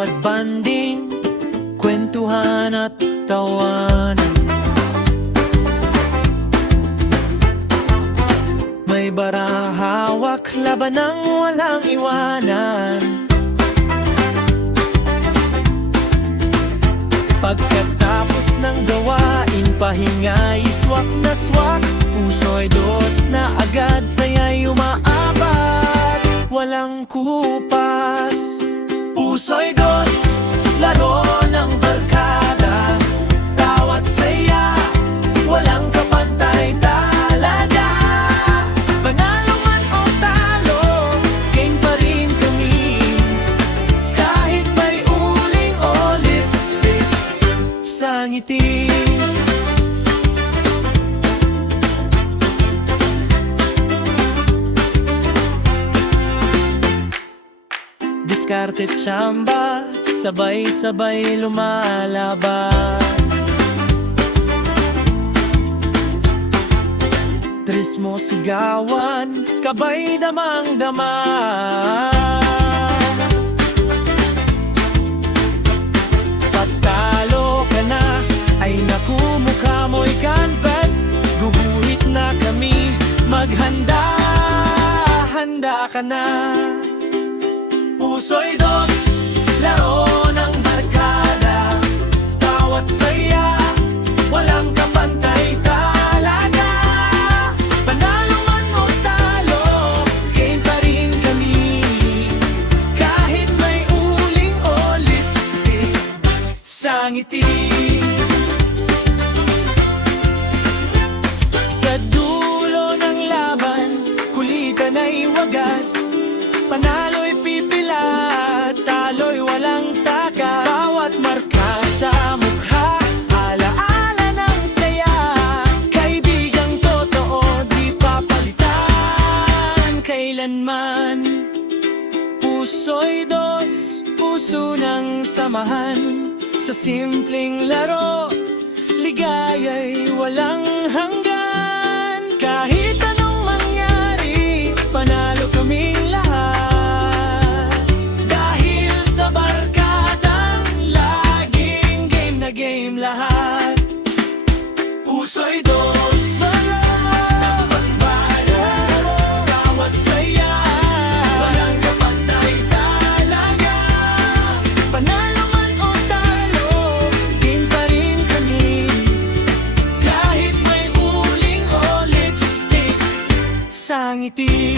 bawat banding, kwentuhan at tawanan. May bara hawak, laban ng walang iwanan. Pagkatapos ng gawain, pahinga'y swak na swak. Puso'y dos na agad, saya'y umaapat, walang kupas. Puso'y dos, laro ng barkada, tawat saya, walang kapantay talaga. Panalo man o talo, game pa rin kami, kahit may uling o lipstick sa ngiti. Diskarte tsamba, sabay-sabay lumalabas. Trismo sigawan, kabay damang-dama. Patalo ka na, ay naku, mukha mo'y canvas. Guguhit na kami, maghanda, handa ka na. Puso'y dos, laro ng barkada, tawat saya, walang kapantay talaga. Panalo man o talo, game pa rin kami, kahit may uling o lipstick sa ngiti. Sa dulo ng laban, kulitan ay wagas. Panalo'y pipila, talo'y walang taka. Bawat marka sa mukha, alaala ng saya. Kaibigang totoo, di papalitan kailanman. Puso'y dos, puso ng samahan. Sa simpleng laro, ligaya'y walang hanggan. Kahit anong mangyari, panalo kaming lahat. Game lahat. Puso'y dos, ng pagbago, tawat saya, walang kapantay talaga. Panalo man o talo, game pa rin kami, kahit may uling o lipstick sa ngiti.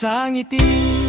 Sa ngiti.